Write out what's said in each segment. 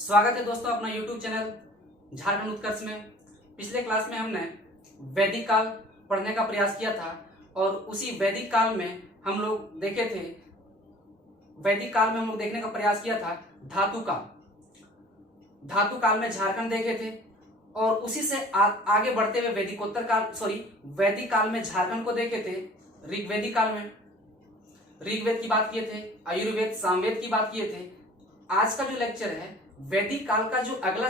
स्वागत है दोस्तों अपना YouTube चैनल झारखंड उत्कर्ष में। पिछले क्लास में हमने वैदिक काल पढ़ने का प्रयास किया था और उसी वैदिक काल में हम लोग देखे थे, वैदिक काल में हम लोग देखने का प्रयास किया था धातु काल। धातु काल में झारखंड देखे थे और उसी से आगे बढ़ते हुए वैदिक काल में झारखंड को देखे थे। ऋग्वेदिक काल में ऋग्वेद की बात किए थे, आयुर्वेद सामवेद की बात किए थे। आज का जो लेक्चर है वैदिक काल का जो अगला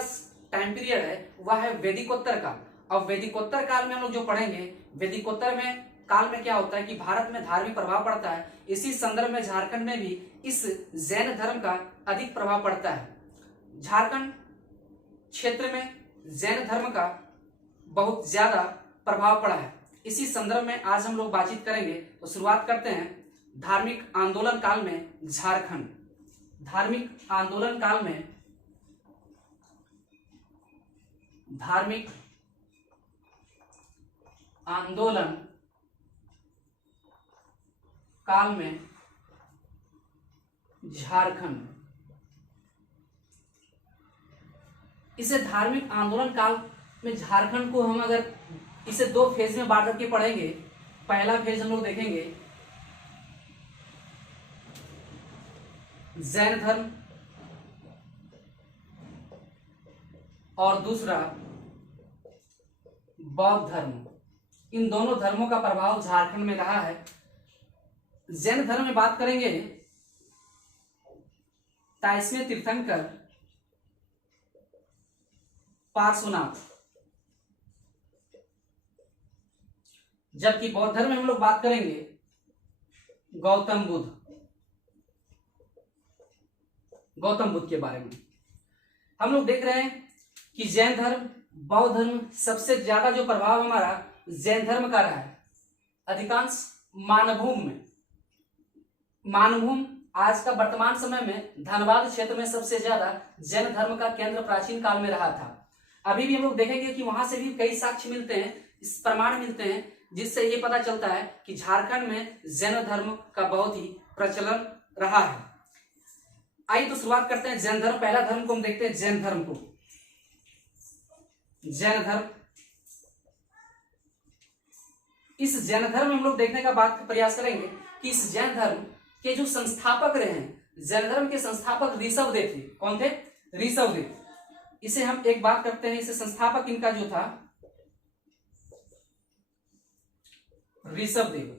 टाइम पीरियड है वह है वैदिकोत्तर काल। अब वैदिकोत्तर काल में हम लोग जो पढ़ेंगे, वैदिकोत्तर में काल में क्या होता है कि भारत में धार्मिक प्रभाव पड़ता है। इसी संदर्भ में झारखंड में भी इस जैन धर्म का अधिक प्रभाव पड़ता है। झारखंड क्षेत्र में जैन धर्म का बहुत ज्यादा प्रभाव पड़ा है। इसी संदर्भ में आज हम लोग बातचीत करेंगे। तो शुरुआत करते हैं धार्मिक आंदोलन काल में झारखंड। धार्मिक आंदोलन काल में झारखंड, इसे धार्मिक आंदोलन काल में झारखंड को हम अगर इसे दो फेज में बांट करके पढ़ेंगे, पहला फेज हम लोग देखेंगे जैन धर्म और दूसरा बौद्ध धर्म। इन दोनों धर्मों का प्रभाव झारखंड में रहा है। जैन धर्म में बात करेंगे ताइस्मे तीर्थंकर, पार्श्वनाथ, जबकि बौद्ध धर्म में हम लोग बात करेंगे गौतम बुद्ध के बारे में। हम लोग देख रहे हैं कि जैन धर्म बौद्ध धर्म सबसे ज्यादा जो प्रभाव हमारा जैन धर्म का रहा है। अधिकांश मानभूम आज का वर्तमान समय में धनबाद क्षेत्र में सबसे ज्यादा जैन धर्म का केंद्र प्राचीन काल में रहा था। अभी भी हम लोग देखेंगे कि वहां से भी कई साक्ष्य मिलते हैं, इस प्रमाण मिलते हैं, जिससे ये पता चलता है कि झारखंड में जैन धर्म का बहुत ही प्रचलन रहा है। आइए तो शुरुआत करते हैं जैन धर्म। पहला धर्म को हम देखते हैं जैन धर्म को। जैन धर्म, इस जैन धर्म में हम लोग देखने का प्रयास करेंगे कि इस जैन धर्म के जो संस्थापक रहे हैं, जैन धर्म के संस्थापक ऋषभदेव थे। कौन थे? ऋषभदेव। इसे हम एक बात करते हैं, इसे संस्थापक इनका जो था ऋषभदेव।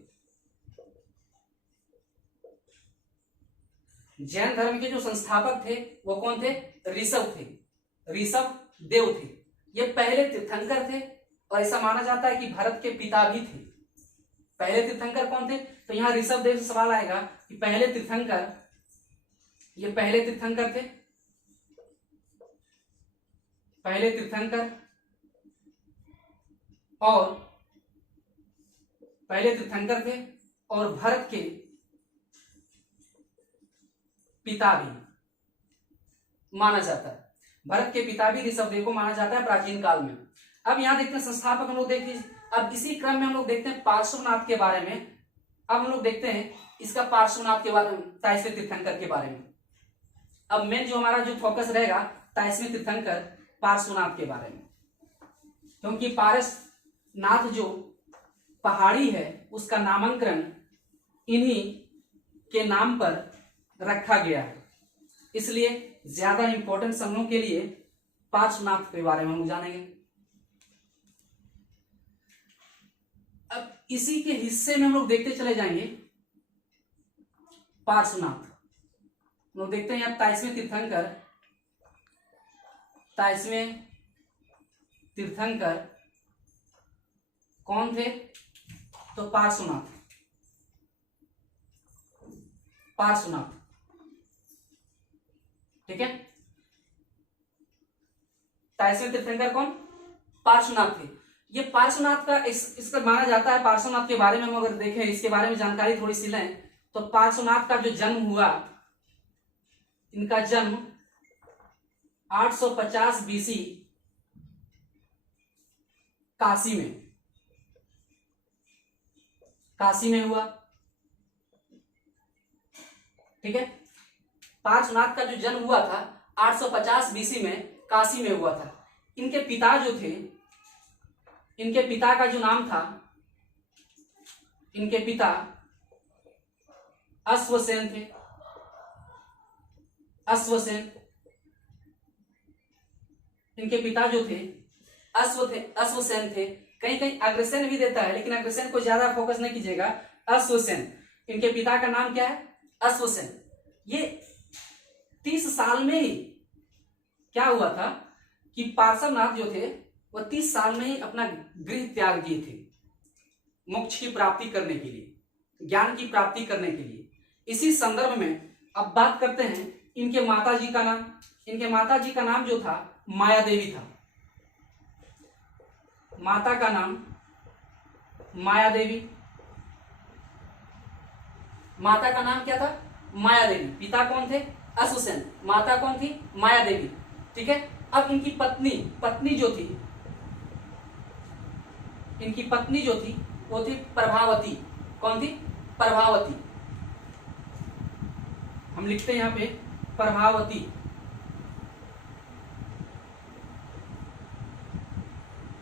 जैन धर्म के जो संस्थापक थे वो कौन थे? ऋषभदेव थे। ये पहले तीर्थंकर थे और ऐसा माना जाता है कि भारत के पिता भी थे। पहले तीर्थंकर कौन थे? तो यहां ऋषभदेव से सवाल आएगा कि पहले तीर्थंकर थे। पहले तीर्थंकर थे और भारत के पिता भी माना जाता है। भारत के पिता भी ऋषभदेव को माना जाता है प्राचीन काल में। अब यहां देखते हैं संस्थापक हम लोग देखते हैं। अब इसी क्रम में हम लोग देखते हैं पार्श्वनाथ के बारे में। अब हम लोग देखते हैं इसका पार्श्वनाथ के बारे में, ताइस्मे तीर्थंकर के बारे में। अब मेन जो हमारा जो फोकस रहेगा ताइस्मे तीर्थंकर, पार्श्वनाथ के बारे में, क्योंकि पारसनाथ जो पहाड़ी है उसका नामांकन इन्हीं के नाम पर रखा गया है। इसलिए ज्यादा इंपॉर्टेंट समूह के लिए पार्श्वनाथ के बारे में हम जानेंगे। अब इसी के हिस्से में हम लोग देखते चले जाएंगे पार्श्वनाथ। हम लोग देखते हैं यहाँ ताइस्मे तीर्थंकर कौन थे? तो पार्श्वनाथ। ठीक है, ताइस्मे तीर्थंकर कौन? पार्श्वनाथ थे। ये पार्श्वनाथ का इसका माना जाता है। पार्श्वनाथ के बारे में हम अगर देखें, इसके बारे में जानकारी थोड़ी सी लें, तो पार्श्वनाथ का जो जन्म हुआ, इनका जन्म 850 बीसी काशी में हुआ। ठीक है, पार्श्वनाथ का जो जन्म हुआ था 850 बीसी में काशी में हुआ था। इनके पिता जो थे, इनके पिता का जो नाम था, इनके पिता अश्वसेन थे। अश्वसेन, इनके पिता जो थे अश्वसेन थे। कहीं कहीं अग्रसेन भी देता है, लेकिन अग्रसेन को ज्यादा फोकस नहीं कीजिएगा। अश्वसेन, इनके पिता का नाम क्या है? अश्वसेन। ये 30 साल में ही क्या हुआ था कि पार्श्वनाथ जो थे वह 30 साल में ही अपना गृह त्याग किए थे, मोक्ष की प्राप्ति करने के लिए, ज्ञान की प्राप्ति करने के लिए। इसी संदर्भ में अब बात करते हैं इनके माता जी का नाम। इनके माता जी का नाम जो था माया देवी था। माता का नाम माया देवी। माता का नाम क्या था? माया देवी। पिता कौन थे? अश्वसेन। माता कौन थी? माया देवी। ठीक है। अब इनकी पत्नी जो थी, इनकी पत्नी जो थी वो थी प्रभावती। कौन थी? प्रभावती। हम लिखते हैं यहां पे प्रभावती।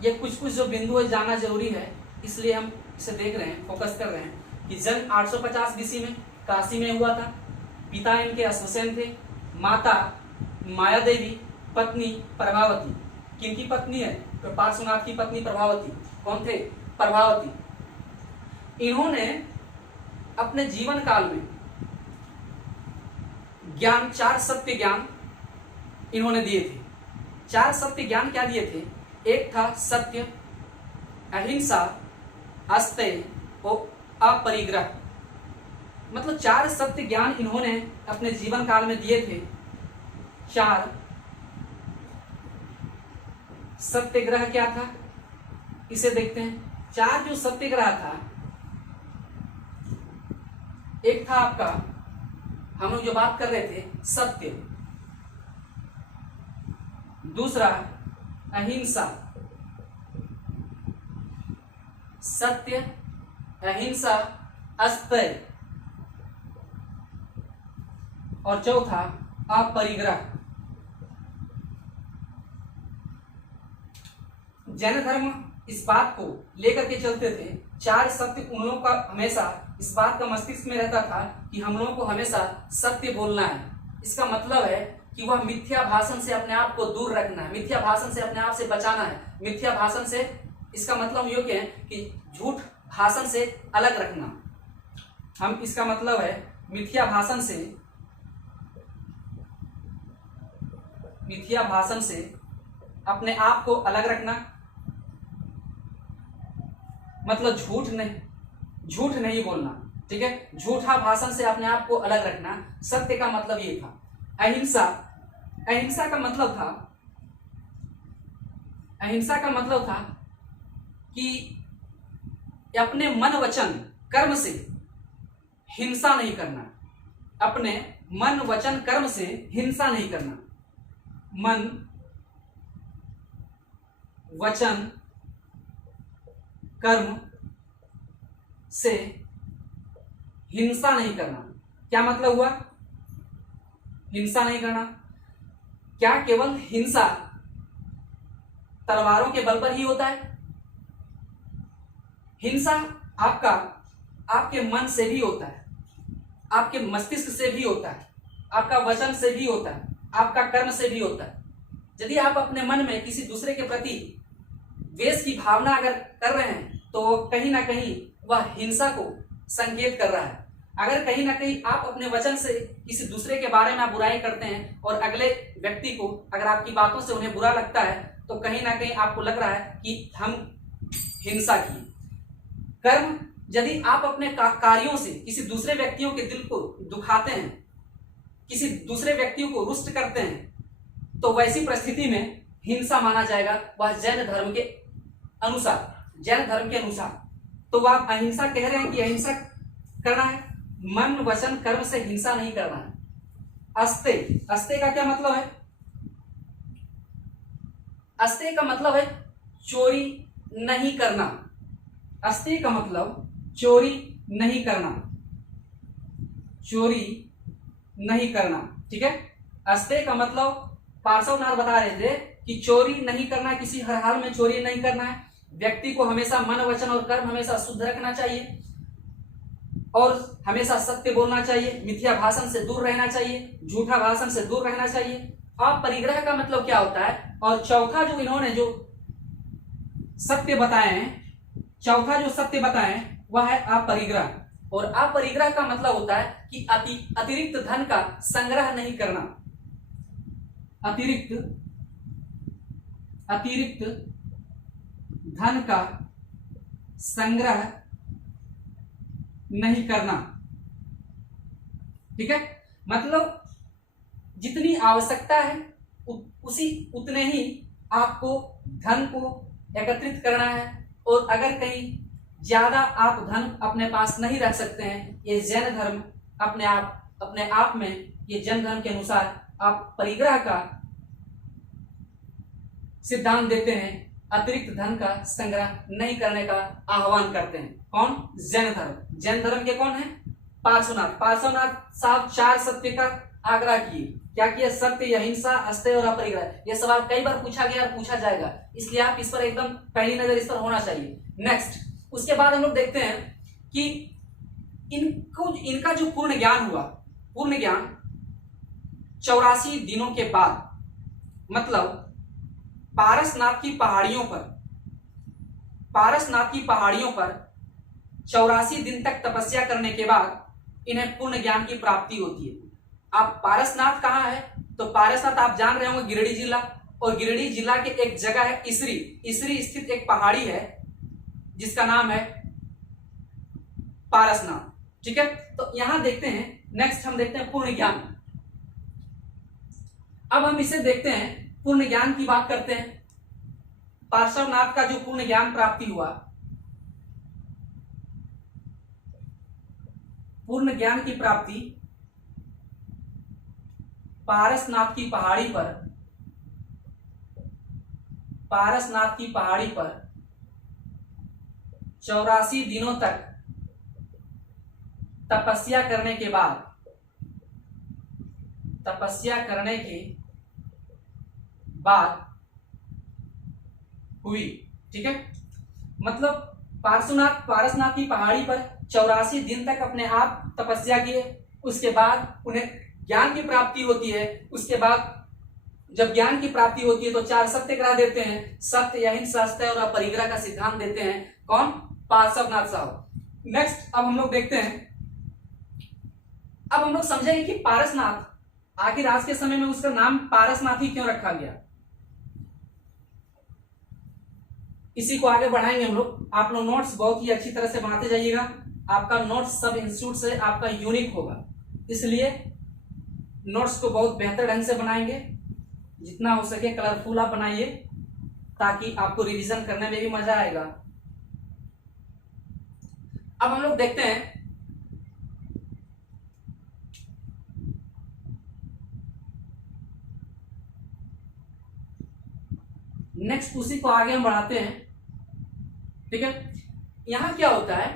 ये कुछ जो बिंदु है जानना जरूरी है, इसलिए हम इसे देख रहे हैं, फोकस कर रहे हैं कि जन्म 850 बीसी में काशी में हुआ था। पिता इनके अश्वसेन थे, माता माया देवी, पत्नी प्रभावती। किनकी पत्नी है? तो पार्श्वनाथ की पत्नी प्रभावती। कौन थे? प्रभावती। इन्होंने अपने जीवन काल में ज्ञान, 4 सत्य ज्ञान इन्होंने दिए थे। 4 सत्य ज्ञान क्या दिए थे? एक था सत्य, अहिंसा, अस्तेय और अपरिग्रह। मतलब 4 सत्य ज्ञान इन्होंने अपने जीवन काल में दिए थे। 4 सत्याग्रह क्या था, इसे देखते हैं। 4 जो सत्याग्रह था, एक था आपका, हम लोग जो बात कर रहे थे, सत्य। दूसरा अहिंसा। सत्य, अहिंसा, अस्तेय। और चौथा अपरिग्रह। जैन धर्म इस बात को लेकर के चलते थे, 4 सत्य उन लोगों का हमेशा इस बात का मस्तिष्क में रहता था कि हम लोगों को हमेशा सत्य बोलना है। इसका मतलब है कि वह मिथ्या भाषण से अपने आप को दूर रखना है, मिथ्या भाषण से अपने आप से बचाना है। मिथ्या भाषण से, इसका मतलब योग्य है कि झूठ भाषण से अलग रखना। हम इसका मतलब है मिथ्या भाषण से अपने आप को अलग रखना। मतलब झूठ नहीं बोलना। ठीक है, झूठा भाषण से अपने आप को अलग रखना। सत्य का मतलब ये था। अहिंसा का मतलब था कि अपने मन वचन कर्म से हिंसा नहीं करना। अपने मन वचन कर्म से हिंसा नहीं करना। मन वचन कर्म से हिंसा नहीं करना। क्या मतलब हुआ? हिंसा नहीं करना। क्या केवल हिंसा तलवारों के बल पर ही होता है? हिंसा आपके मन से भी होता है, आपके मस्तिष्क से भी होता है, आपका वचन से भी होता है, आपका कर्म से भी होता है। यदि आप अपने मन में किसी दूसरे के प्रति द्वेष की भावना अगर कर रहे हैं, तो कहीं ना कहीं वह हिंसा को संकेत कर रहा है। अगर कहीं ना कहीं आप अपने वचन से किसी दूसरे के बारे में आप बुराई करते हैं और अगले व्यक्ति को अगर आपकी बातों से उन्हें बुरा लगता है, तो कहीं ना कहीं आपको लग रहा है कि हम हिंसा की। कर्म, यदि आप अपने कार्यों से किसी दूसरे व्यक्तियों के दिल को दुखाते हैं, किसी दूसरे व्यक्तियों को रुष्ट करते हैं, तो वैसी परिस्थिति में हिंसा माना जाएगा। वह जैन धर्म के अनुसार। तो आप अहिंसा कह रहे हैं कि अहिंसा करना है, मन वचन कर्म से हिंसा नहीं करना है। अस्तेय का क्या मतलब है? अस्तेय का मतलब है चोरी नहीं करना। अस्तेय का मतलब चोरी नहीं करना। चोरी नहीं करना। ठीक है, अस्ते का मतलब पार्श्वनाथ बता रहे थे कि चोरी नहीं करना, किसी हर हाल में चोरी नहीं करना है। व्यक्ति को हमेशा मन, वचन और कर्म हमेशा शुद्ध रखना चाहिए और हमेशा सत्य बोलना चाहिए। मिथ्या भाषण से दूर रहना चाहिए, झूठा भाषण से दूर रहना चाहिए। अपरिग्रह का मतलब क्या होता है? और चौथा जो इन्होंने जो सत्य बताए हैं, चौथा जो सत्य बताए हैं वह है अपरिग्रह। और अपरिग्रह का मतलब होता है कि अतिरिक्त धन का संग्रह नहीं करना। अतिरिक्त धन का संग्रह नहीं करना। ठीक है, मतलब जितनी आवश्यकता है उतने ही आपको धन को एकत्रित करना है। और अगर कहीं ज्यादा आप धन अपने पास नहीं रख सकते हैं, ये जैन धर्म अपने आप में ये जैन धर्म के अनुसार आप परिग्रह का सिद्धांत देते हैं, अतिरिक्त धन का संग्रह नहीं करने का आह्वान करते हैं। कौन? जैन धर्म। जैन धर्म के कौन है? पार्श्वनाथ साहब 4 सत्य का आग्रह किए। क्या किया? सत्य, अहिंसा, अस्तेय और अपरिग्रह। यह सवाल कई बार पूछा गया और पूछा जाएगा, इसलिए आप इस पर एकदम पहली नजर इस पर होना चाहिए। नेक्स्ट, उसके बाद हम लोग देखते हैं कि इनका जो पूर्ण ज्ञान हुआ, पूर्ण ज्ञान 84 दिनों के बाद, मतलब पारसनाथ की पहाड़ियों पर 84 दिन तक तपस्या करने के बाद इन्हें पूर्ण ज्ञान की प्राप्ति होती है। आप पारसनाथ कहाँ है? तो पारसनाथ आप जान रहे होंगे गिरिडीह जिला, और गिरिडीह जिला के एक जगह है इसरी स्थित एक पहाड़ी है जिसका नाम है पारसनाथ। ठीक है, तो यहां देखते हैं, नेक्स्ट हम देखते हैं पूर्ण ज्ञान। अब हम इसे देखते हैं, पूर्ण ज्ञान की बात करते हैं। पार्श्वनाथ का जो पूर्ण ज्ञान प्राप्ति हुआ, पूर्ण ज्ञान की प्राप्ति पारसनाथ की पहाड़ी पर 84 दिनों तक तपस्या करने के बाद हुई। ठीक है, मतलब पारसनाथ की पहाड़ी पर 84 दिन तक अपने आप तपस्या किए, उसके बाद उन्हें ज्ञान की प्राप्ति होती है। उसके बाद जब ज्ञान की प्राप्ति होती है तो 4 सत्याग्रह देते हैं, सत्य, अहिंसा, अस्तेय और अपरिग्रह का सिद्धांत देते हैं। कौन? पार्श्वनाथ साहब। नेक्स्ट, अब हम लोग देखते हैं, अब हम लोग समझेंगे कि पारसनाथ आखिर आज के समय में उसका नाम पारसनाथ ही क्यों रखा गया। इसी को आगे बढ़ाएंगे हम लोग। आप लोग नोट्स बहुत ही अच्छी तरह से बनाते जाइएगा। आपका नोट्स सब इंस्टीट्यूट से आपका यूनिक होगा, इसलिए नोट्स को बहुत बेहतर ढंग से बनाएंगे। जितना हो सके कलरफुल आप बनाइए ताकि आपको रिवीजन करने में भी मजा आएगा। अब हम लोग देखते हैं, नेक्स्ट उसी को आगे हम बढ़ाते हैं। ठीक है, यहां क्या होता है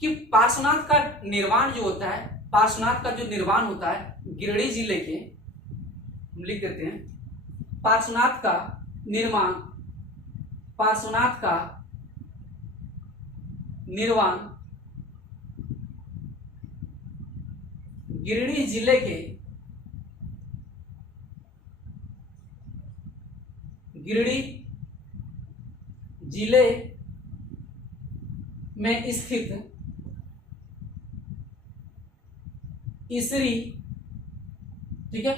कि पार्श्वनाथ का निर्माण जो होता है, पार्श्वनाथ का जो निर्माण होता है गिरिडीह जिले के, हम लिख देते हैं, पार्श्वनाथ का निर्माण गिरिडीह जिले के में स्थित इसरी, ठीक है,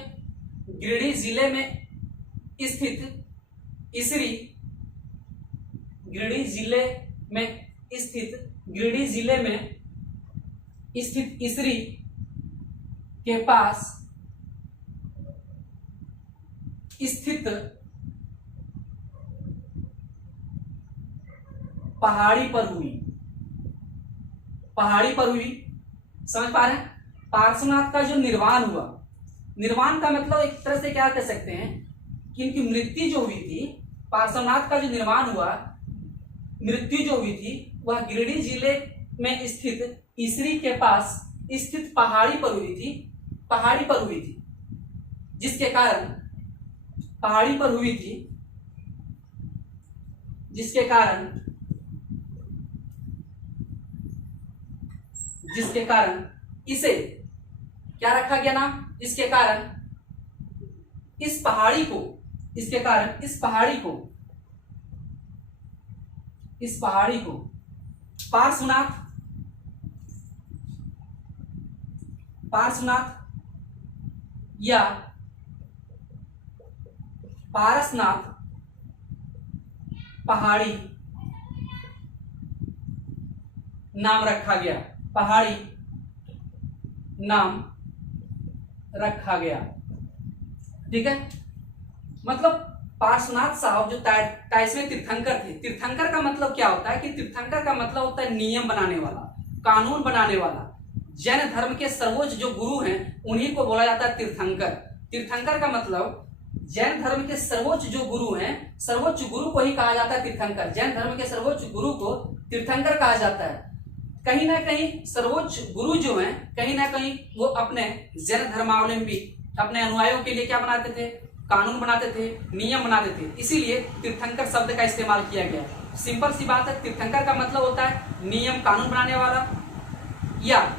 गिरिडीह जिले में स्थित इसरी, गिरिडीह जिले में स्थित इसरी के पास स्थित पहाड़ी पर हुई। समझ पा रहे हैं? पार्श्वनाथ का जो निर्वाण हुआ, निर्वाण का मतलब एक तरह से क्या कह सकते हैं कि इनकी मृत्यु जो हुई थी, पार्श्वनाथ का जो निर्वाण हुआ, मृत्यु जो हुई थी वह गिरिडीह जिले में स्थित इसरी के पास स्थित पहाड़ी पर हुई थी। पहाड़ी पर हुई थी, जिसके कारण पहाड़ी पर हुई थी, जिसके कारण इसे क्या रखा गया नाम, इसके कारण इस पहाड़ी को, इसके कारण इस पहाड़ी को पार्श्वनाथ या पारसनाथ पहाड़ी नाम रखा गया, पहाड़ी नाम रखा गया। ठीक है, मतलब पार्श्वनाथ साहब जो 23वें तीर्थंकर थे। तीर्थंकर का मतलब क्या होता है कि तीर्थंकर का मतलब होता है नियम बनाने वाला, कानून बनाने वाला। जैन धर्म के सर्वोच्च जो गुरु हैं उन्हीं को बोला जाता है तीर्थंकर। तीर्थंकर का मतलब जैन धर्म के सर्वोच्च जो गुरु हैं, सर्वोच्च गुरु को ही कहा जाता है तीर्थंकर। जैन धर्म के सर्वोच्च गुरु को तीर्थंकर कहा जाता है। कहीं ना कहीं सर्वोच्च गुरु जो हैं, कहीं ना कहीं वो अपने जैन धर्मावलंबी अपने अनुयायियों के लिए क्या बनाते थे, कानून बनाते थे, नियम बनाते थे, इसीलिए तीर्थंकर शब्द का इस्तेमाल किया गया। सिंपल सी बात है, तीर्थंकर का मतलब होता है नियम कानून बनाने वाला, या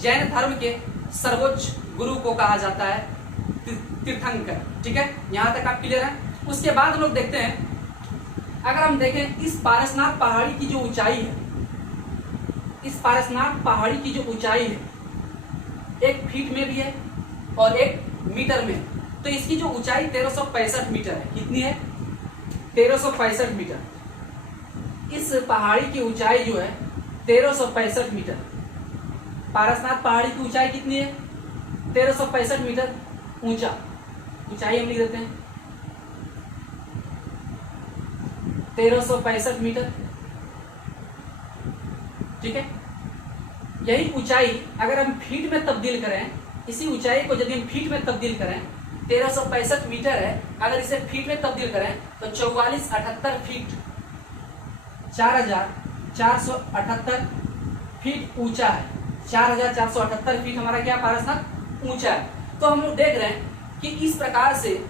जैन धर्म के सर्वोच्च गुरु को कहा जाता है तीर्थंकर। ठीक है, यहां तक आप क्लियर है। उसके बाद हम लोग देखते हैं, अगर हम देखें इस पारसनाथ पहाड़ी की जो ऊंचाई है, इस पारसनाथ पहाड़ी की जो ऊंचाई है 1 फीट में भी है और 1 मीटर में, तो इसकी जो ऊंचाई 1365 मीटर है। कितनी है? 1365 मीटर। इस पहाड़ी की ऊंचाई जो है 1365 मीटर। पारसनाथ पहाड़ी की ऊंचाई कितनी है? 1365 मीटर ऊंचा। ऊंचाई हम लिख देते हैं 1365 मीटर। ठीक है, यही ऊंचाई अगर हम फीट में तब्दील करें, इसी ऊंचाई को यदि हम फीट में तब्दील करें, 1365 मीटर है, अगर इसे फीट में तब्दील करें तो 4478 फीट, 4478 फीट ऊंचा है। 4478 फीट हमारा क्या पारसनाथ ऊंचा है। तो हम लोग देख रहे हैं कि इस प्रकार से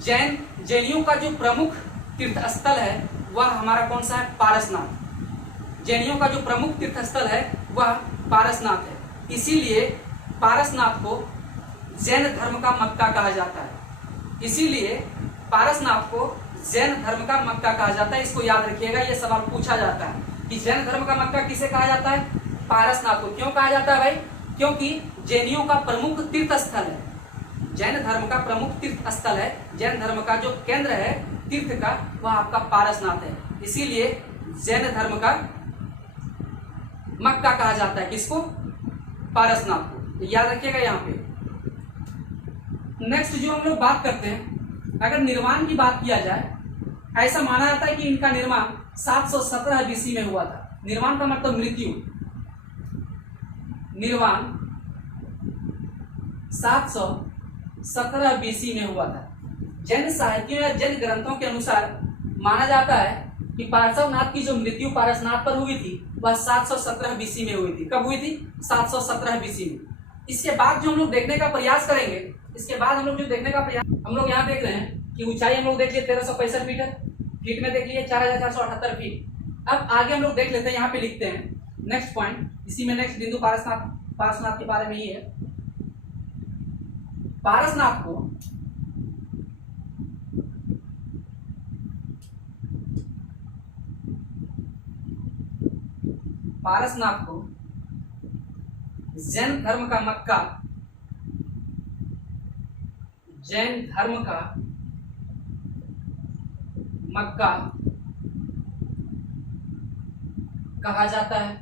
जैनियों का जो प्रमुख तीर्थ स्थल है वह हमारा कौन सा है? पारसनाथ। जैनियों का जो प्रमुख तीर्थ स्थल है वह पारसनाथ है। इसीलिए पारसनाथ को जैन धर्म का मक्का कहा जाता है। इसीलिए पारसनाथ को जैन धर्म का मक्का कहा जाता है। इसको याद रखिएगा, यह सवाल पूछा जाता है कि जैन धर्म का मक्का किसे कहा जाता है? पारसनाथ को। क्यों कहा जाता है भाई? क्योंकि जैनियों का प्रमुख तीर्थ स्थल है, जैन धर्म का प्रमुख तीर्थ स्थल है, जैन धर्म का जो केंद्र है तीर्थ का वह आपका पारसनाथ है। इसीलिए जैन धर्म का मक्का कहा जाता है। किसको? पारसनाथ को। तो याद रखिएगा यहाँ पे। नेक्स्ट जो हम लोग बात करते हैं, अगर निर्माण की बात किया जाए, ऐसा माना जाता है कि इनका निर्माण 717 बीसी में हुआ था। निर्माण का मतलब मृत्यु। निर्माण 717 बीसी में हुआ था। जैन साहित्यों या जैन ग्रंथों के अनुसार माना जाता है कि पार्श्वनाथ की जो मृत्यु पारसनाथ पर हुई थी वह 717 बीसी में हुई थी। कब हुई थी? 717 बीसी में। इसके बाद जो हम लोग देखने का प्रयास करेंगे, इसके बाद हम लोग जो देखने का प्रयास, हम लोग यहाँ देख रहे हैं कि ऊंचाई हम लोग देख लिए 1365 मीटर, फीट में देख लिए 4478 फीट। अब आगे हम लोग देख लेते हैं, यहाँ पे लिखते हैं नेक्स्ट पॉइंट। इसी में नेक्स्ट बिंदु पारसनाथ के बारे में ही है। पारसनाथ को जैन धर्म का मक्का, जैन धर्म का मक्का कहा जाता है।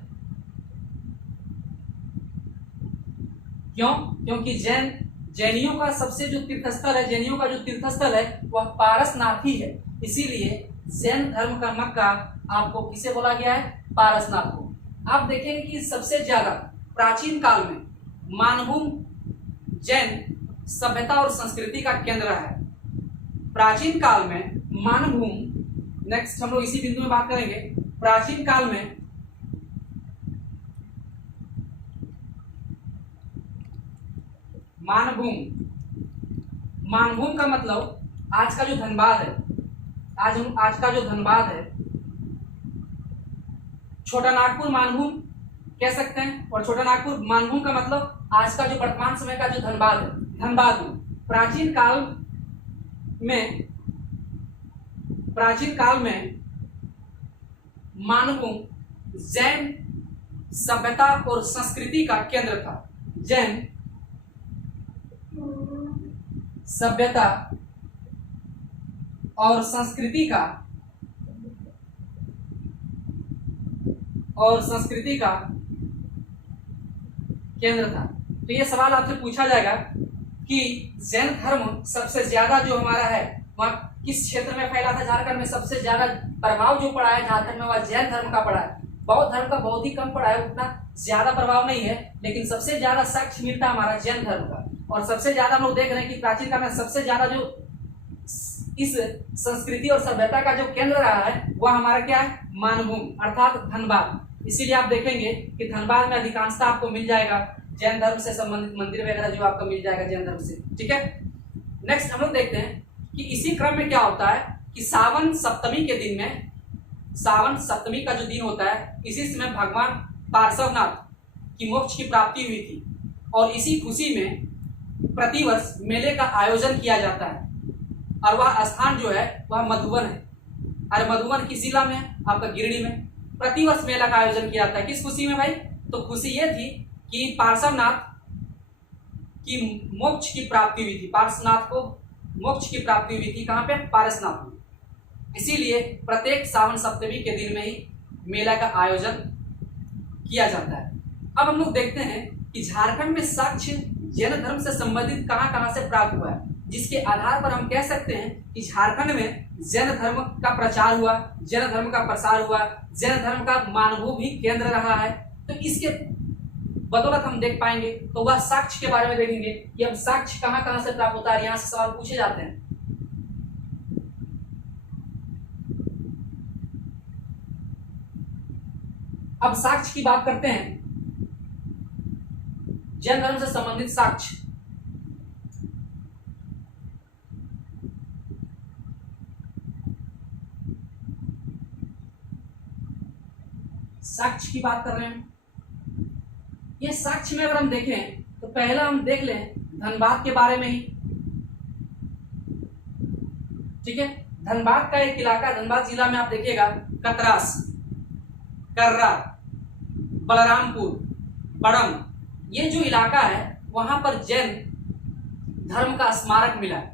क्यों? क्योंकि जैनियों का सबसे जो तीर्थस्थल है, जैनियों का जो तीर्थस्थल है वह पारसनाथ ही है। इसीलिए जैन धर्म का मक्का आपको किसे बोला गया है? पारसनाथ को। आप देखेंगे कि सबसे ज्यादा प्राचीन काल में मानभूम जैन सभ्यता और संस्कृति का केंद्र है। प्राचीन काल में मानभूम, नेक्स्ट हम लोग इसी बिंदु में बात करेंगे। प्राचीन काल में मानभूम। मानभूम का मतलब आज का जो धनबाद है, आज का जो धनबाद है, छोटा नागपुर मानभूम कह सकते हैं। और छोटा नागपुर मानभूम का मतलब आज का जो वर्तमान समय का जो धनबाद है, धनबाद में प्राचीन काल में मानभूम जैन सभ्यता और संस्कृति का केंद्र था। जैन सभ्यता और संस्कृति का केंद्र था। तो ये सवाल आपसे पूछा जाएगा कि जैन धर्म सबसे ज्यादा जो हमारा है वह किस क्षेत्र में फैला था। झारखंड में सबसे ज्यादा प्रभाव जो पड़ा है झारखंड में वह जैन धर्म का पड़ा है। बौद्ध धर्म का बहुत ही कम पड़ा है, उतना ज्यादा प्रभाव नहीं है, लेकिन सबसे ज्यादा साक्ष्य मिलता है हमारा जैन धर्म का। और सबसे ज्यादा हम लोग देख रहे हैं कि प्राचीन काल में सबसे ज्यादा जो इस संस्कृति और सभ्यता का जो केंद्र रहा है वह हमारा क्या है, मानभूम अर्थात धनबाद। इसीलिए आप देखेंगे कि धनबाद में अधिकांशतः आपको मिल जाएगा जैन धर्म से संबंधित मंदिर वगैरह जो आपको मिल जाएगा जैन धर्म से। ठीक है, नेक्स्ट हम लोग देखते हैं कि इसी क्रम में क्या होता है कि सावन सप्तमी के दिन में, सावन सप्तमी का जो दिन होता है, इसी समय भगवान पार्श्वनाथ की मोक्ष की प्राप्ति हुई थी और इसी खुशी में प्रतिवर्ष मेले का आयोजन किया जाता है। और वह स्थान जो है वह मधुबन है। और मधुबन किस जिला में है, आपका गिरिडीह में। प्रतिवर्ष मेला का आयोजन किया जाता है। किस खुशी में भाई, तो खुशी ये थी कि पार्श्वनाथ की मोक्ष की प्राप्ति हुई थी। पार्श्वनाथ को मोक्ष की प्राप्ति हुई थी, कहाँ पे, पारसनाथ में। इसीलिए प्रत्येक सावन सप्तमी के दिन में ही मेला का आयोजन किया जाता है। अब हम लोग देखते हैं कि झारखंड में साक्ष्य जैन धर्म से संबंधित कहां कहां से प्राप्त हुआ है, जिसके आधार पर हम कह सकते हैं कि झारखंड में जैन धर्म का प्रचार हुआ, जैन धर्म का प्रसार हुआ, जैन धर्म का मानभूम भी केंद्र रहा है। तो इसके बदौलत हम देख पाएंगे, तो वह साक्ष्य के बारे में देखेंगे कि अब साक्ष्य कहां कहां से प्राप्त होता है। यहां से सवाल पूछे जाते हैं। अब साक्ष्य की बात करते हैं, जैन धर्म से संबंधित साक्ष्य। साक्ष्य की बात कर रहे हैं। ये साक्ष्य में अगर हम देखें तो पहला हम देख लें धनबाद के बारे में ही। ठीक है, धनबाद का एक इलाका, धनबाद जिला में आप देखिएगा कतरास, कर्रा, बलरामपुर, बड़म, ये जो इलाका है वहां पर जैन धर्म का स्मारक मिला है,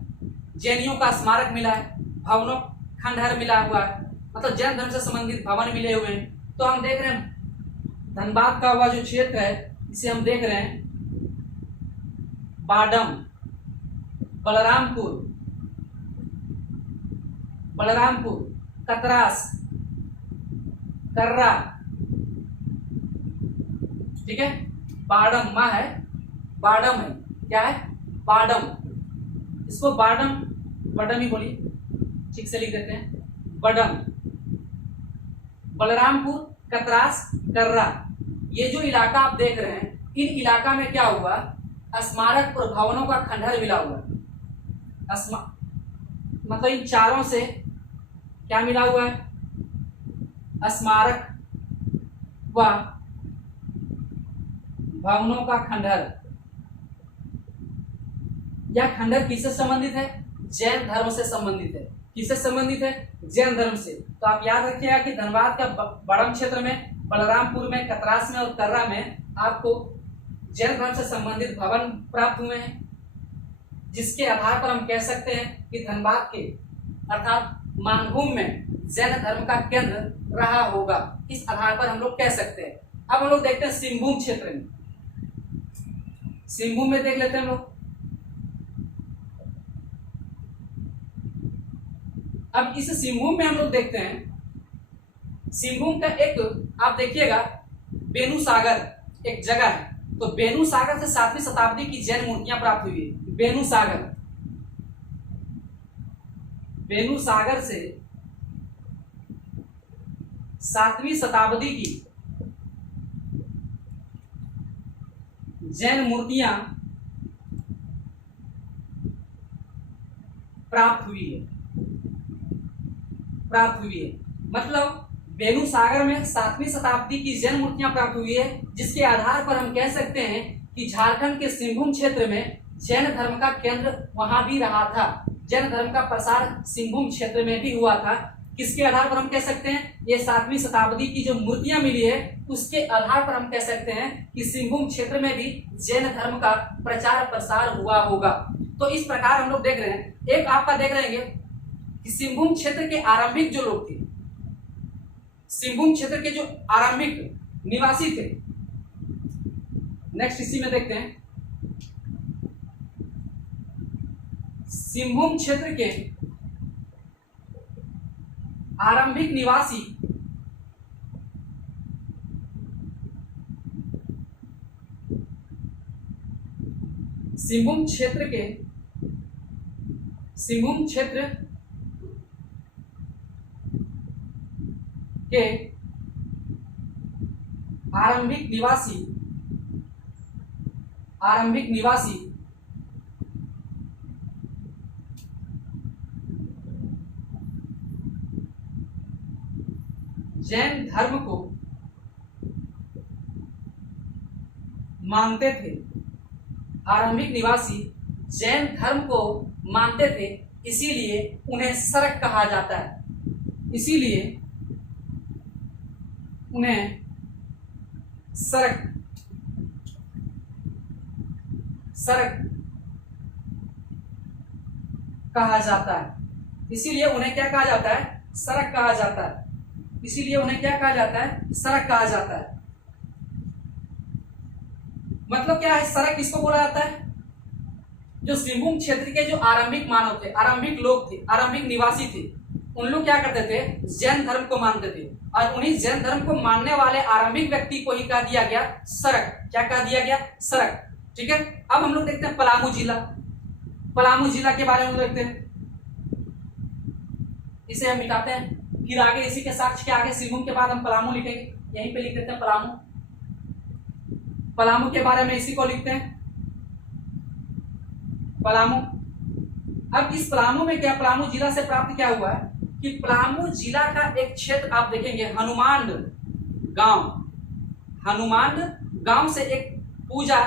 जैनियों का स्मारक मिला है, भवनों खंडहर मिला हुआ है, मतलब जैन धर्म से संबंधित भवन मिले हुए हैं। तो हम देख रहे हैं धनबाद का हुआ जो क्षेत्र है इसे हम देख रहे हैं बाडम, बलरामपुर, कतरास, कर्रा। ठीक है, बाडम माँ है, बाडम है, क्या है, बाडम। इसको बडम ही बोलिए, ठीक से लिख देते हैं, बडम, बलरामपुर, कतरास, कर्रा। ये जो इलाका आप देख रहे हैं, इन इलाका में क्या हुआ, स्मारक और भवनों का खंडहर मिला हुआ। मतलब इन चारों से क्या मिला हुआ है, स्मारक व भवनों का खंडहर। यह खंडहर किससे संबंधित है, जैन धर्म से संबंधित है। किससे संबंधित है, जैन धर्म से। तो आप याद रखिएगा कि धनबाद का बड़म क्षेत्र में, बलरामपुर में, कतरास में और कर्रा में आपको जैन धर्म से संबंधित भवन प्राप्त हुए हैं, जिसके आधार पर हम कह सकते हैं कि धनबाद के अर्थात मानभूम में जैन धर्म का केंद्र रहा होगा। इस आधार पर हम लोग कह सकते हैं। अब हम लोग देखते हैं सिंहभूम क्षेत्र में। सिंहभूम में देख लेते हैं हम लोग। अब इस सिंहभूम में हम लोग देखते हैं, सिंहभूम का एक आप देखिएगा बेनू सागर एक जगह है। तो बेनू सागर से 7वीं शताब्दी की जैन मूर्तियां प्राप्त हुई है। बेनू सागर से 7वीं शताब्दी की जैन मूर्तियां प्राप्त हुई है, प्राप्त हुई है। मतलब बेनुसागर में 7वीं शताब्दी की जैन मूर्तियां प्राप्त हुई है, जिसके आधार पर हम कह सकते हैं कि झारखंड के सिंहभूम क्षेत्र में जैन धर्म का केंद्र वहां भी रहा था। जैन धर्म का प्रसार सिंहभूम क्षेत्र में भी हुआ था। किसके आधार पर हम कह सकते हैं? ये 7वीं शताब्दी की जो मूर्तियां मिली है उसके आधार पर हम कह सकते हैं कि सिंहभूम क्षेत्र में भी जैन धर्म का प्रचार प्रसार हुआ होगा। तो इस प्रकार हम लोग देख रहे हैं, एक आपका देख रहे हैं कि सिंहभूम क्षेत्र के आरंभिक जो लोग थे, सिंहभूम क्षेत्र के जो आरंभिक निवासी थे, नेक्स्ट इसी में देखते हैं, सिंहभूम क्षेत्र के आरंभिक निवासी सिंहभूम क्षेत्र के आरंभिक निवासी जैन धर्म को मानते थे, आरंभिक निवासी जैन धर्म को मानते थे, इसीलिए उन्हें सरक कहा जाता है, इसीलिए उन्हें सरक कहा जाता है, इसीलिए उन्हें क्या कहा जाता है? सरक कहा जाता है, इसीलिए उन्हें क्या कहा जाता है? सरक कहा जाता है। मतलब क्या है? सरक किसको बोला जाता है? जो सिंहभूम क्षेत्र के जो आरंभिक मानव थे, आरंभिक लोग थे, आरंभिक निवासी थे, उन लोग क्या करते थे? जैन धर्म को मानते थे, और उन्हीं जैन धर्म को मानने वाले आरंभिक व्यक्ति को ही कहा दिया गया सरक। क्या कहा दिया गया? सरक। ठीक है, अब हम लोग देखते हैं पलामू जिला। पलामू जिला के बारे में देखते हैं, इसे हम मिटाते हैं, फिर आगे इसी के साक्ष्य के आगे सिंहभूम के बाद हम पलामू लिखेंगे, यहीं पे लिख देते हैं पलामू। पलामू के बारे में इसी को लिखते हैं पलामू। अब इस पलामू में क्या, पलामू जिला से प्राप्त क्या हुआ है कि पलामू जिला का एक क्षेत्र आप देखेंगे हनुमान गांव से एक पूजा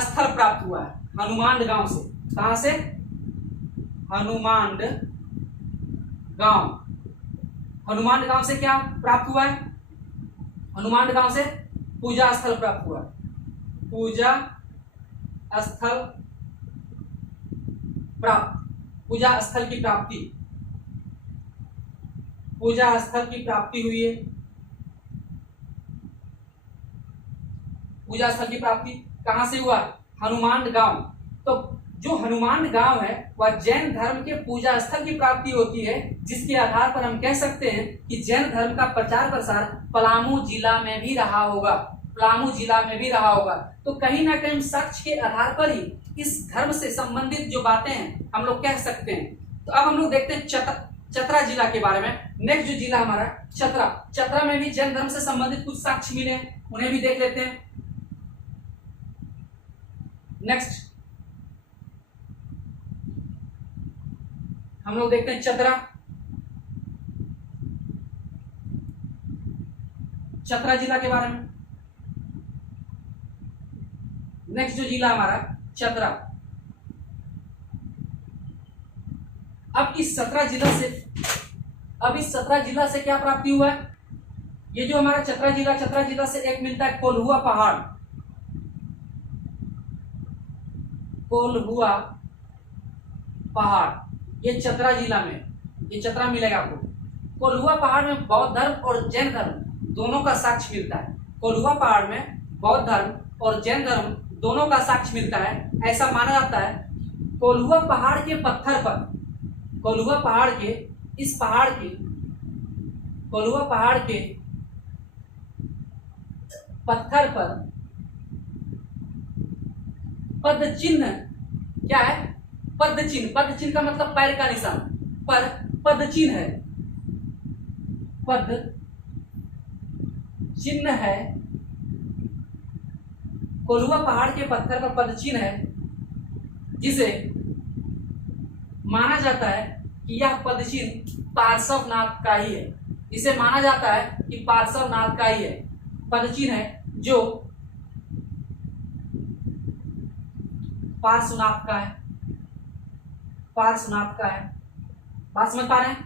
स्थल प्राप्त हुआ है। हनुमान गांव से, कहां से? हनुमान गांव से क्या प्राप्त हुआ है? हनुमान गांव से पूजा स्थल प्राप्त हुआ, पूजा स्थल की प्राप्ति, पूजा स्थल की प्राप्ति हुई है। पूजा स्थल की प्राप्ति कहां से हुआ? हनुमान गांव। तो जो हनुमान गांव है वह जैन धर्म के पूजा स्थल की प्राप्ति होती है, जिसके आधार पर हम कह सकते हैं कि जैन धर्म का प्रचार प्रसार पलामू जिला में भी रहा होगा, पलामू जिला में भी रहा होगा। तो कहीं ना कहीं साक्ष्य के आधार पर ही इस धर्म से संबंधित जो बातें हैं हम लोग कह सकते हैं। तो अब हम लोग देखते हैं चतरा जिला के बारे में। नेक्स्ट जो जिला हमारा चतरा में भी जैन धर्म से संबंधित कुछ साक्ष्य मिले हैं, उन्हें भी देख लेते हैं। नेक्स्ट हम लोग देखते हैं चतरा जिला के बारे में। नेक्स्ट जो जिला हमारा चतरा। अब इस 17 जिला से क्या प्राप्ति हुआ है? ये जो हमारा चतरा जिला से एक मिलता है कोल्हुआ पहाड़, ये चतरा जिला में, ये चतरा मिलेगा आपको। कोल्हुआ पहाड़ में बौद्ध धर्म और जैन धर्म दोनों का साक्ष्य मिलता है। कोल्हुआ पहाड़ में बौद्ध धर्म और जैन धर्म दोनों का साक्ष्य मिलता है। ऐसा माना जाता है कोल्हुआ पहाड़ के पत्थर पर, कोल्हुआ पहाड़ के पत्थर पर पद चिन्ह, क्या है? पद चिन्ह का मतलब पैर का निशान, पर पद चिन्ह है, पद चिन्ह है। कोल्हुआ पहाड़ के पत्थर पर पद चिन्ह है, जिसे माना जाता है कि यह पदचिन्ह पार्श्वनाथ का ही है। इसे माना जाता है कि पार्श्वनाथ का ही है, पदचिन्ह है जो पार्श्वनाथ का है, पार्श्वनाथ का है। बात समझ पा रहे हैं?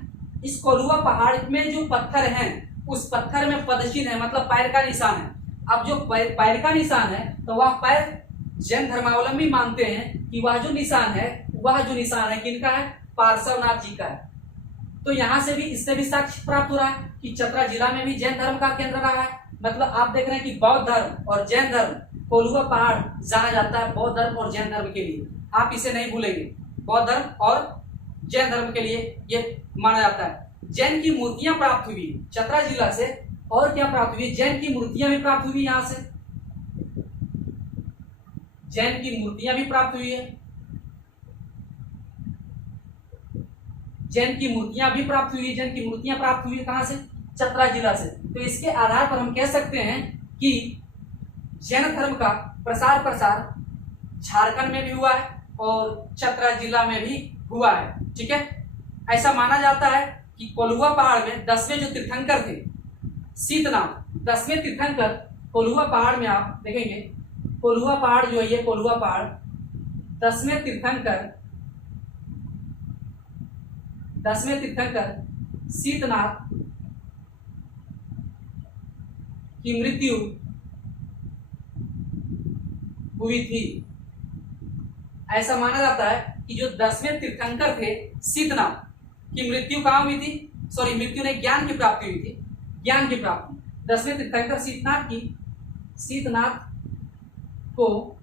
इस कोल्हुआ पहाड़ में जो पत्थर हैं उस पत्थर में पदचिन्ह है, मतलब पैर का निशान है। अब जो पैर का निशान है तो वह पैर जैन धर्मावलंबी मानते हैं कि वह जो निशान है, वह जो निशान है किनका है? पार्श्वनाथ जी का है। तो यहाँ से भी, इससे भी साक्ष्य प्राप्त हो रहा है कि चतरा जिला में भी जैन धर्म का केंद्र रहा है। मतलब आप देख रहे हैं कि बौद्ध धर्म और जैन धर्म, कोल्हुआ पहाड़ जाना जाता है बौद्ध धर्म और जैन धर्म के लिए। आप इसे नहीं भूलेंगे, बौद्ध धर्म और जैन धर्म के लिए ये माना जाता है। जैन की मूर्तियां प्राप्त हुई चतरा जिला से, और क्या प्राप्त हुई? जैन की मूर्तियां भी प्राप्त हुई यहाँ से, जैन की मूर्तियां भी प्राप्त हुई है, जैन की मूर्तियां भी प्राप्त हुई है। जैन की मूर्तियां प्राप्त हुई है कहां से? चतरा जिला से। तो इसके आधार पर हम कह सकते हैं कि जैन धर्म का प्रसार झारखंड में भी हुआ है और चतरा जिला में भी हुआ है। ठीक है, ऐसा माना जाता है कि कोल्हुआ पहाड़ में 10वें जो तीर्थंकर थे, शीतनाथ, 10वें तीर्थंकर कोल्हुआ पहाड़ में, आप देखेंगे कोल्हुआ पहाड़ जो है, ये कोल्हुआ पहाड़ 10वें तीर्थंकर शीतनाथ की मृत्यु हुई थी। ऐसा माना जाता है कि जो 10वें तीर्थंकर थे शीतनाथ की मृत्यु कहाँ हुई थी? सॉरी, मृत्यु नहीं, ज्ञान की प्राप्ति हुई थी, ज्ञान की प्राप्ति। 10वें तीर्थंकर शीतनाथ को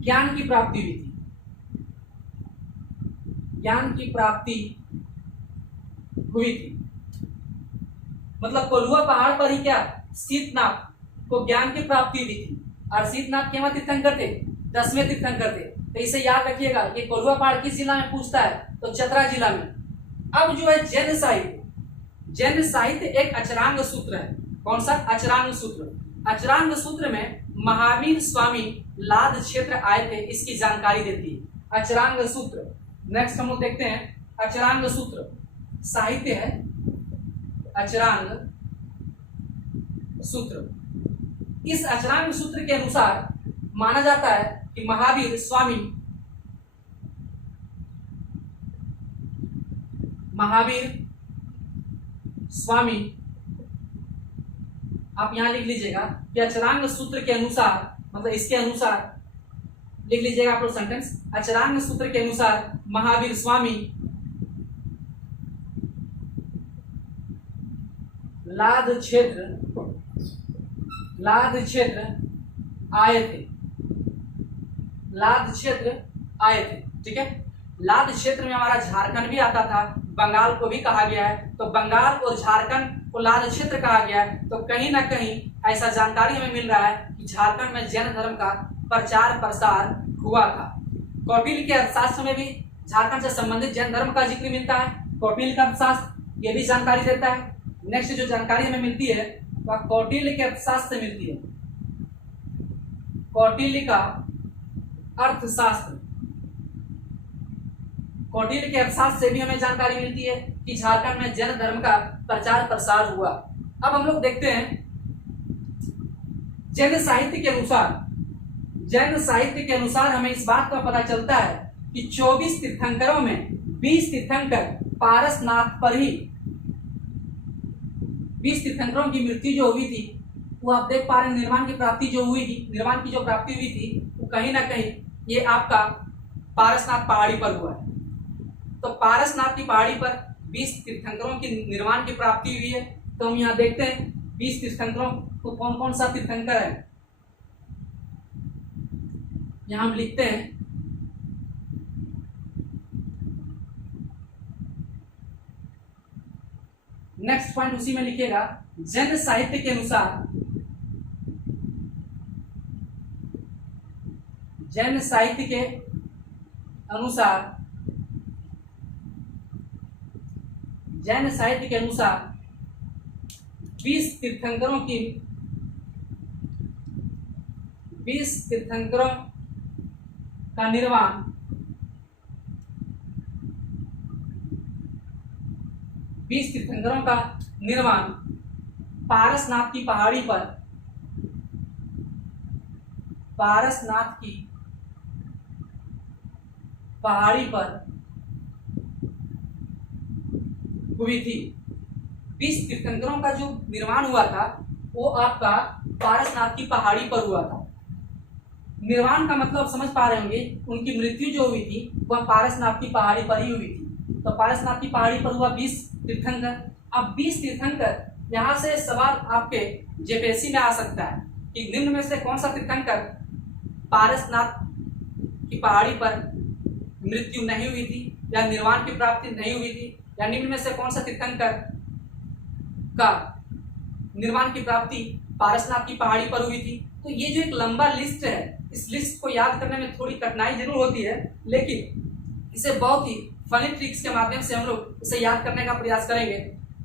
ज्ञान की प्राप्ति हुई थी, ज्ञान की प्राप्ति हुई थी। मतलब कोल्हुआ पहाड़ पर ही क्या शीतनाथ को ज्ञान की प्राप्ति हुई थी। और शीतनाथ केवल तीर्थंकर थे, 10वें तीर्थंकर थे। तो इसे याद रखिएगा कि कोल्हुआ पहाड़ किस जिला में पूछता है? तो चतरा जिला में। अब जो है जैन साहित्य, जैन साहित्य एक अचरांग सूत्र है। कौन सा? अचरांग सूत्र। अचरांग सूत्र में महावीर स्वामी लाद क्षेत्र आए थे, इसकी जानकारी देती है अचरांग सूत्र। नेक्स्ट हम लोग देखते हैं अचरांग सूत्र साहित्य है, अचरांग सूत्र। इस अचरांग सूत्र के अनुसार माना जाता है कि महावीर स्वामी, आप यहां लिख लीजिएगा कि अचरांग सूत्र के अनुसार, मतलब इसके अनुसार लिख लीजिएगा आप लोग सेंटेंस, अचरांग सूत्र के अनुसार महावीर स्वामी लाद क्षेत्र आए थे, लाद क्षेत्र आए थे। ठीक है, लाद क्षेत्र में हमारा झारखंड भी आता था, बंगाल को भी कहा गया है। तो बंगाल और झारखंड को लाद क्षेत्र कहा गया है। तो कहीं ना कहीं ऐसा जानकारी हमें मिल रहा है कि झारखंड में जैन धर्म का प्रचार प्रसार हुआ था। कौटिल्य के अर्थशास्त्र में भी झारखंड से संबंधित जैन धर्म का जिक्र मिलता है। कौटिल्य का अर्थशास्त्र ये भी जानकारी देता है। नेक्स्ट जो जानकारी हमें मिलती है वह कौटिल्य के अर्थशास्त्र से मिलती है। कौटिल्य का अर्थशास्त्र, कौटिल्य के अर्थशास्त्र से भी हमें जानकारी मिलती है कि झारखंड में जैन धर्म का प्रचार प्रसार हुआ। अब हम लोग देखते हैं जैन साहित्य के अनुसार हमें इस बात का पता चलता है कि 24 तीर्थंकरों में 20 तीर्थंकर पारसनाथ पर ही, 20 तीर्थंकरों की मृत्यु जो हुई थी वो आप देख पा रहे हैं। निर्वाण की प्राप्ति जो हुई थी, निर्वाण की जो प्राप्ति हुई थी वो कहीं ना कहीं ये आपका पारसनाथ पहाड़ी पर हुआ है। तो पारसनाथ की पहाड़ी पर 20 तीर्थंकरों की निर्वाण की प्राप्ति हुई है। तो हम यहाँ देखते हैं 20 तीर्थंकरों को कौन कौन सा तीर्थंकर है, यहाँ हम लिखते हैं नेक्स्ट पॉइंट उसी में लिखिएगा। जैन साहित्य के अनुसार, जैन साहित्य के अनुसार 20 तीर्थंकरों का निर्वाण 20 तीर्थंकरों का निर्माण पारसनाथ की पहाड़ी पर, पारसनाथ की पहाड़ी पर हुई थी। 20 तीर्थंकरों का जो निर्माण हुआ था वो आपका पारसनाथ की पहाड़ी पर हुआ था। निर्माण का मतलब समझ पा रहे होंगे, उनकी मृत्यु जो हुई थी वह पारसनाथ की पहाड़ी पर ही हुई थी। तो पारसनाथ की पहाड़ी पर हुआ 20 तीर्थंकर। अब 20 तीर्थंकर, यहाँ से सवाल आपके जेपीएससी में आ सकता है कि निम्न में से कौन सा तीर्थंकर पारसनाथ की पहाड़ी पर मृत्यु नहीं हुई थी या निर्वाण की प्राप्ति नहीं हुई थी, या निम्न में से कौन सा तीर्थंकर का निर्वाण की प्राप्ति पारसनाथ की पहाड़ी पर हुई थी। तो ये जो एक लंबा लिस्ट है, इस लिस्ट को याद करने में थोड़ी कठिनाई जरूर होती है, लेकिन इसे बहुत ही फनी ट्रिक्स के माध्यम से हम लोग इसे याद करने का प्रयास करेंगे।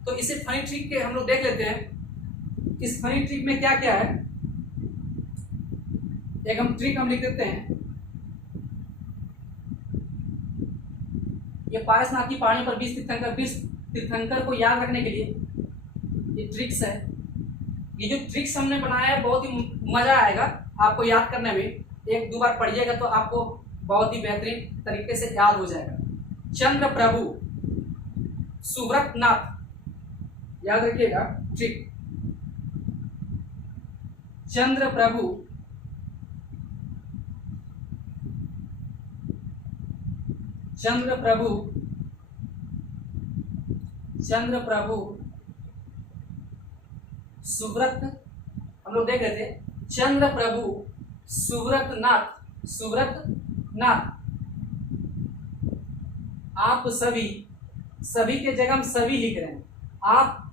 तो इसे फनी ट्रिक के हम लोग देख लेते हैं। इस फनी ट्रिक में क्या क्या है, एक हम ट्रिक हम लिख देते हैं। ये पारसनाथ की पहाड़ी पर 20 तीर्थंकर, 20 तीर्थंकर को याद रखने के लिए ये ट्रिक्स है। ये जो ट्रिक्स हमने बनाया है बहुत ही मजा आएगा आपको याद करने में। एक दो बार पढ़िएगा तो आपको बहुत ही बेहतरीन तरीके से याद हो जाएगा। चंद्र प्रभु सुव्रत नाथ, याद रखिएगा ट्रिक। चंद्र प्रभु चंद्र प्रभु चंद्र प्रभु सुव्रत, हम लोग देख रहे थे चंद्र प्रभु सुव्रत नाथ, सुव्रत नाथ। आप सभी, सभी के जगह हम सभी लिख रहे हैं। आप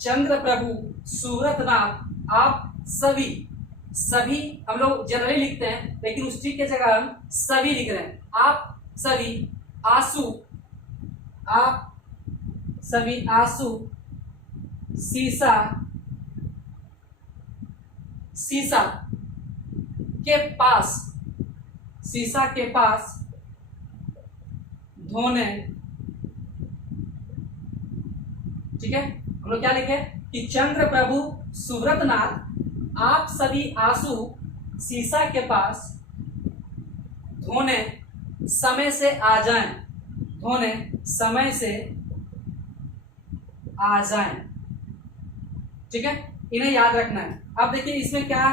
चंद्र प्रभु सुव्रत नाथ, आप सभी, सभी हम लोग जनरली लिखते हैं लेकिन उस चीज के जगह हम सभी लिख रहे हैं। आप सभी आंसू, आप सभी आंसू शीशा, शीशा के पास, शीशा के पास धोने, ठीक है। हम लोग क्या लिखे कि चंद्र प्रभु सुव्रत नाथ, आप सभी आंसू शीशा के पास धोने समय से आ जाएं, धोने समय से आ जाएं, ठीक है। इन्हें याद रखना है। अब देखिए इसमें क्या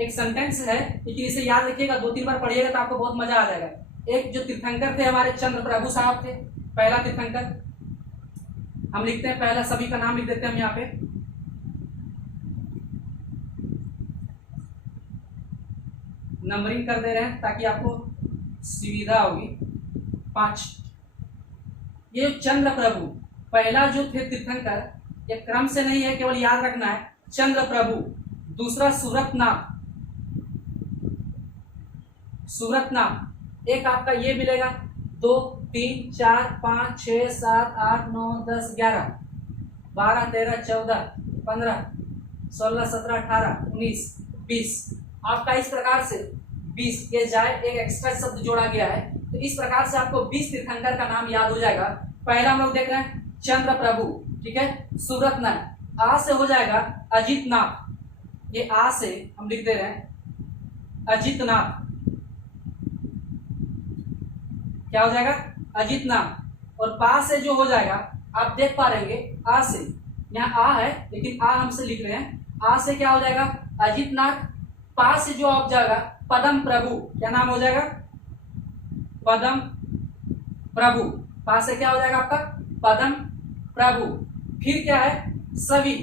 एक सेंटेंस है, लेकिन इसे याद रखिएगा, 2-3 बार पढ़िएगा तो आपको बहुत मजा आ जाएगा। एक जो तीर्थंकर थे हमारे चंद्र प्रभु साहब थे, पहला तीर्थंकर हम लिखते हैं, पहला सभी का नाम लिख देते हैं हम यहाँ पे। नंबरिंग कर दे रहे हैं ताकि आपको सुविधा होगी। 5, ये चंद्र प्रभु पहला जो थे तीर्थंकर, ये क्रम से नहीं है, केवल याद रखना है चंद्र प्रभु। दूसरा सुव्रत नाथ, सुव्रत नाथ एक आपका ये मिलेगा 2, 3, 4, 5, 6, 7, 8, 9, 10, 11, 12, 13, 14, 15, 16, 17, 18, 19, 20। आपका इस प्रकार से 20 के जाए एक एक्स्ट्रा शब्द जोड़ा गया है, तो इस प्रकार से आपको 20 तीर्थंकर का नाम याद हो जाएगा। पहला हम लोग देख रहे हैं चंद्र प्रभु, ठीक है। सुव्रत नाथ, आ से हो जाएगा अजित नाथ, ये आ से हम लिख दे रहे हैं अजित नाथ, क्या हो जाएगा अजित नाथ। और पा से जो हो जाएगा आप देख पा रहेंगे आ से, यहाँ आ है लेकिन आ हमसे लिख रहे हैं, आ से क्या हो जाएगा अजित नाथ। पा से जो आप जाएगा पदम प्रभु, क्या नाम हो जाएगा पदम प्रभु। पा से क्या हो जाएगा आपका पदम प्रभु। फिर क्या है सभी,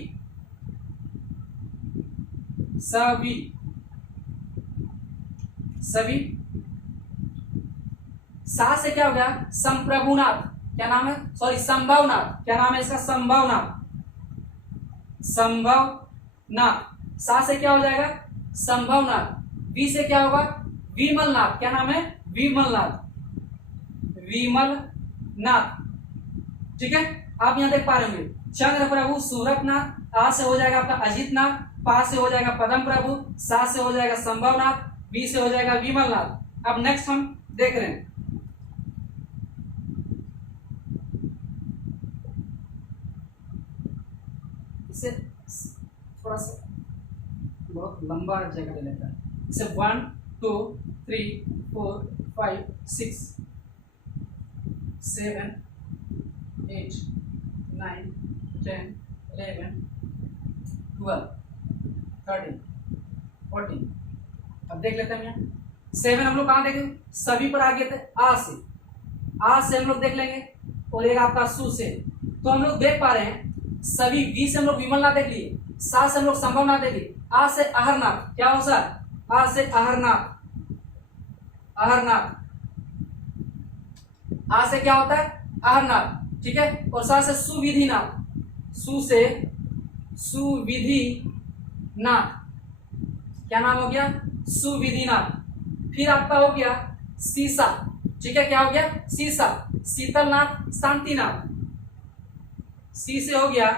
सभी, सभी। सा से क्या हो गया संप्रभुनाथ, क्या नाम है सॉरी संभवनाथ, क्या नाम है इसका संभवनाथ, संभवनाथ। सा से क्या हो जाएगा संभवनाथ। वी से क्या होगा विमलनाथ, क्या नाम है विमलनाथ, विमलनाथ, ठीक है। आप यहां देख पा रहे होंगे चंद्र प्रभु सुव्रत नाथ, आ से हो जाएगा आपका अजित नाथ, पा से हो जाएगा पदम प्रभु, सा से हो जाएगा संभवनाथ, वी से हो जाएगा विमलनाथ। अब नेक्स्ट हम देख रहे हैं इसे थोड़ा सा बहुत लंबा जगह ले लेता है। इसे 1 2 3 4 5 6 7 8 9 10 11 12 13 14। अब देख लेते हैं यहाँ 7 हम लोग कहाँ देखे, सभी पर आ गए थे, आ से हम लोग देख लेंगे, और एक आपका सु से। तो हम लोग देख पा रहे हैं सभी, वी से हम लोग विमल नाथ देख लिए, सा से हम लोग संभव नाथ देख लिए, आ से अहरनाथ, क्या हो सर, आ से अहरनाथ, अहरनाथ, आ से क्या होता है अहरनाथ, ठीक है। और सा से सुविधिनाथ, सु से सुविधिनाथ, क्या नाम हो गया, सुविधिनाथ। फिर आपका हो गया सीसा, ठीक है, क्या हो गया सीसा, शीतलनाथ, शांतिनाथ, सी से हो गया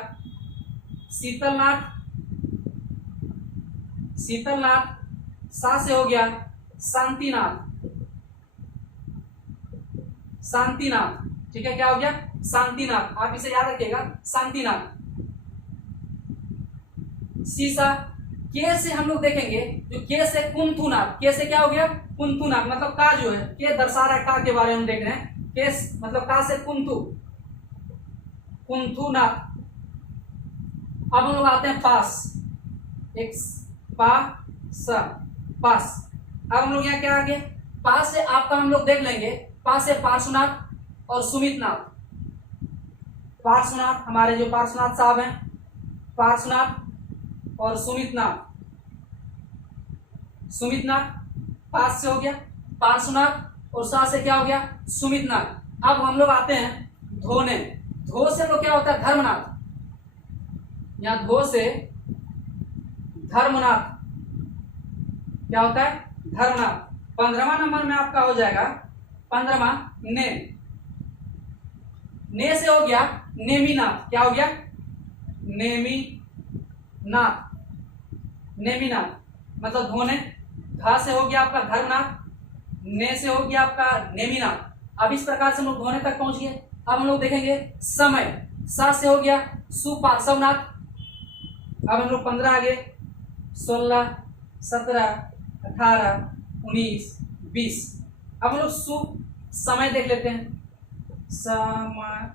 शीतलनाथ, शीतलनाथ, सा से हो गया शांतिनाथ, शांतिनाथ, ठीक है, क्या हो गया शांतिनाथ, आप इसे याद रखिएगा शांतिनाथ। सीसा, के से हम लोग देखेंगे, जो के से कुंथुनाथ, के से क्या हो गया कुंथुनाथ, मतलब का जो है, के दर्शा रहा है का के बारे में देख रहे हैं, के मतलब का से कुंथु, कुंथुनाथ। अब हम लोग आते हैं पास, एक पा सा, पास। अब हम लोग यहाँ क्या आगे, पास से आपका हम लोग देख लेंगे, पास से पार्श्वनाथ और सुमितनाथ, पार्श्वनाथ हमारे जो पार्श्वनाथ साहब हैं, पार्श्वनाथ और सुमितनाथ, सुमितनाथ पास से हो गया पार्श्वनाथ, और सा से क्या हो गया सुमितनाथ। अब हम लोग आते हैं धोने, धो से हम लोग क्या होता है धर्मनाथ, यहाँ धो से धर्मनाथ, क्या होता है धर्मनाथ। 15वां नंबर में आपका हो जाएगा 15वां ने, ने से हो गया नेमिनाथ, क्या हो गया नेमिनाथ, नेमिनाथ मतलब धोने। धा से हो गया आपका धर्मनाथ, ने से हो गया आपका नेमिनाथ। अब इस प्रकार से हम लोग धोने तक पहुंच गए। अब हम लोग देखेंगे समय, सा से हो गया सुपार्श्वनाथ। अब हम लोग 15 आगे 16 17 18 19 20। अब हम लोग सु समय देख लेते हैं, समय,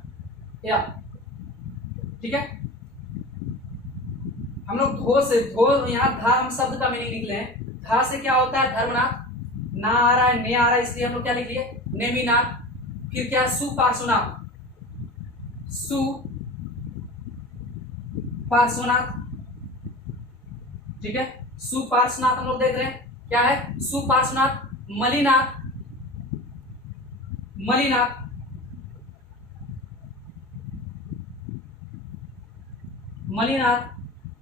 ठीक है। हम लोग धो से, धो यहाँ धा हम शब्द का मीनिंग लिख लें, धा से क्या होता है धर्मनाथ, ना आ रहा है ने आ रहा है, इसलिए हम लोग क्या लिख लिए नेमिनाथ। फिर क्या सुपार्श्वनाथ, सु पार्श्वनाथ, ठीक है, सुपार्श्वनाथ हम लोग देख रहे हैं क्या है सुपार्श्वनाथ। मलिनाथ, मलिनाथ, मलिनाथ,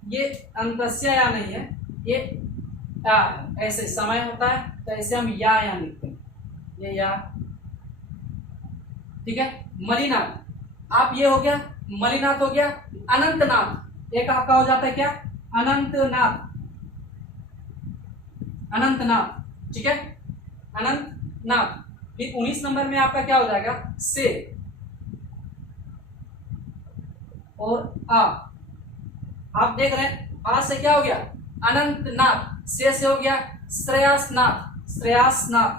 ये अंतस्य या नहीं है, ये या ऐसे समय होता है तो ऐसे हम या लिखते हैं, ये या, ठीक है। मलिनाथ, आप ये हो गया मलिनाथ हो गया। अनंतनाथ, एक आपका हो जाता है क्या अनंतनाथ, अनंतनाथ, ठीक है अनंतनाथ। फिर 19 नंबर में आपका क्या हो जाएगा से और आ। आप देख रहे हैं आ से क्या हो गया अनंतनाथ, से हो गया श्रेयासनाथ, श्रेयासनाथ,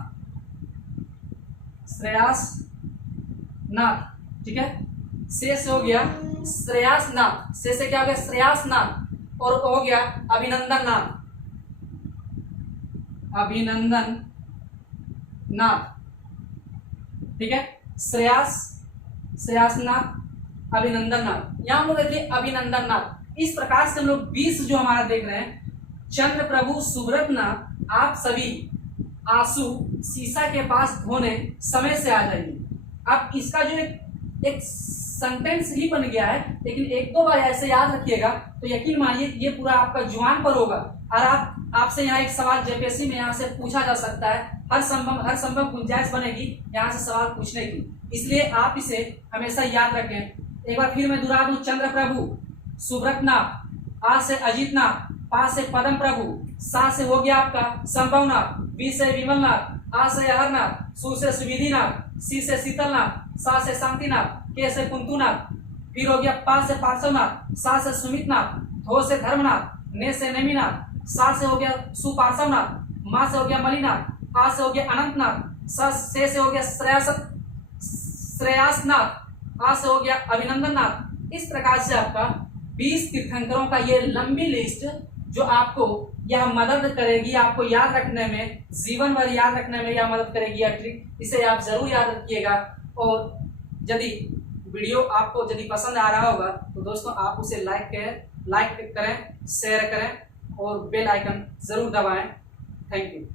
श्रेयासनाथ, ठीक है। से हो गया श्रेयासनाथ, से क्या हो गया श्रेयासनाथ, और हो गया अभिनंदन नाथ, अभिनंदन नाथ, ठीक है। श्रेयासनाथ, अभिनंदन नाथ। यहां हम लोग देखिए अभिनंदन नाथ। इस प्रकार से हम लोग 20 जो हमारा देख रहे हैं, चंद्र प्रभु सुब्रत नाथ, आप सभी आंसू सीसा के पास धोने समय से आ जाइए। अब इसका जो एक सेंटेंस ही बन गया है, लेकिन एक दो बार ऐसे याद रखिएगा तो यकीन मानिए ये पूरा आपका जुबान पर होगा। और आपसे यहाँ एक सवाल जेपीएससी में यहाँ से पूछा जा सकता है, हर संभव गुंजाइश बनेगी यहाँ से सवाल पूछने की, इसलिए आप इसे हमेशा याद रखें। एक बार फिर मैं दोहरा दूं, चंद्र प्रभु सुब्रत नाथ, आ से अजीत नाथ, पा से पदम प्रभु, सा से हो गया आपका संभवनाथ, बी से विमलनाथ, आ से अहरनाथ, सु से सुविधिनाथ, सी से शीतलनाथ, सा से शांतिनाथ, के से कुंतुनाथ, फिर हो गया पा से पार्श्वनाथ, सा से सुमितनाथ, धो से धर्मनाथ, ने से नेमिनाथ, सा से हो गया सुपार्श्वनाथ, मा से हो गया मलिनाथ, आ से हो गया अनंतनाथ, से हो गया श्रेयासनाथ, आ से हो गया अभिनंदननाथ। इस प्रकार से आपका 20 तीर्थंकरों का ये लंबी लिस्ट जो आपको यह मदद करेगी, आपको याद रखने में, जीवन भर याद रखने में यह मदद करेगी यह ट्रिक। इसे आप जरूर याद रखिएगा। और यदि वीडियो आपको यदि पसंद आ रहा होगा तो दोस्तों आप उसे लाइक करें, शेयर करें और बेल आइकन जरूर दबाएं। Thank you.